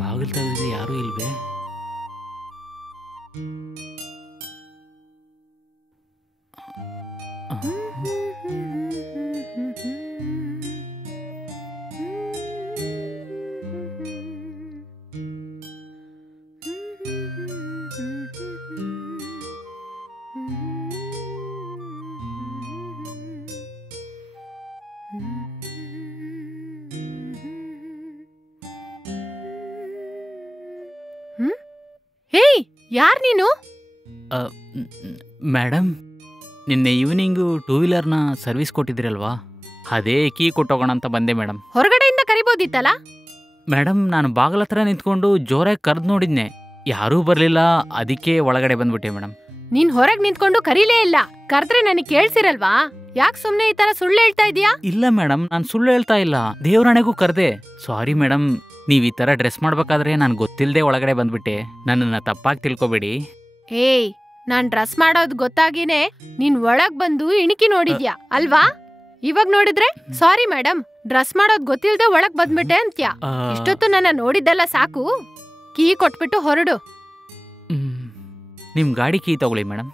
ಬಾಗಿಲು ತೆಗೆದ್ರೆ ಯಾರೂ ಇಲ್ವೇ? ಹೇಯ್, ಯಾರ್ ನೀನು? ಮೇಡಮ್, ನಿನ್ನೆ ಈವ್ನಿಂಗು 2 ವೀಲರ್ನ ಸರ್ವಿಸ್ ಕೊಟ್ಟಿದ್ದೀರಲ್ವಾ, ಅದೇ ಕೀ ಕೊಟ್ಟೋಗೋಣ ಅಂತ ಬಂದೆ ಮೇಡಮ್. ಹೊರಗಡೆಯಿಂದ ಕರಿಬೋದಿತ್ತಲ್ಲ? ಮೇಡಮ್, ನಾನು ಬಾಗಿಲ ಹತ್ರ ನಿಂತ್ಕೊಂಡು ಜೋರಾಗಿ ಕರೆದು ನೋಡಿದ್ನೆ, ಯಾರೂ ಬರಲಿಲ್ಲ, ಅದಕ್ಕೆ ಒಳಗಡೆ ಬಂದ್ಬಿಟ್ಟೆ ಮೇಡಮ್. ನೀನ್ ಹೊರಗ್ ನಿಂತ್ಕೊಂಡು ಕರೀಲೇ ಇಲ್ಲ. ಕರೆದ್ರೆ ನನಗೆ ಕೇಳಿಸಿರಲ್ವಾ? ಯಾಕೆ ಸುಮ್ನೆ ಈ ತರ ಸುಳ್ಳು ಹೇಳ್ತಾ ಇದೀಯಾ? ಇಲ್ಲ ಮೇಡಮ್, ನಾನು ಸುಳ್ಳು ಹೇಳ್ತಾ ಇಲ್ಲ, ದೇವರಾಣೆಗೂ ಕರೆದೆ. ಸಾರಿ ಮೇಡಮ್, ನೀವು ಈ ಥರ ಡ್ರೆಸ್ ಮಾಡ್ಬೇಕಾದ್ರೆ ನಾನು ಗೊತ್ತಿಲ್ಲದೆ ಒಳಗಡೆ ಬಂದ್ಬಿಟ್ಟೆ, ನನ್ನನ್ನು ತಪ್ಪಾಗಿ ತಿಳ್ಕೊಬೇಡಿ. ಏಯ್, ನಾನ್ ಡ್ರೆಸ್ ಮಾಡೋದು ಗೊತ್ತಾಗಿನೇ ನೀನ್ ಒಳಗ್ ಬಂದು ಇಣಿಕಿ ನೋಡಿದ್ಯಾ ಅಲ್ವಾ? ಇವಾಗ ನೋಡಿದ್ರೆ ಸಾರಿ ಮೇಡಮ್, ಡ್ರೆಸ್ ಮಾಡೋದ್ ಗೊತ್ತಿಲ್ದೆ ಒಳಗ್ ಬಂದ್ಬಿಟ್ಟೆ ಅಂತ್ಯಾ. ಇಷ್ಟೊತ್ತು ನನ್ನ ನೋಡಿದ್ದೆಲ್ಲ ಸಾಕು, ಕೀ ಕೊಟ್ಬಿಟ್ಟು ಹೊರಡು. ನಿಮ್ ಗಾಡಿ ಕೀ ತಗೊಳ್ಳಿ ಮೇಡಮ್.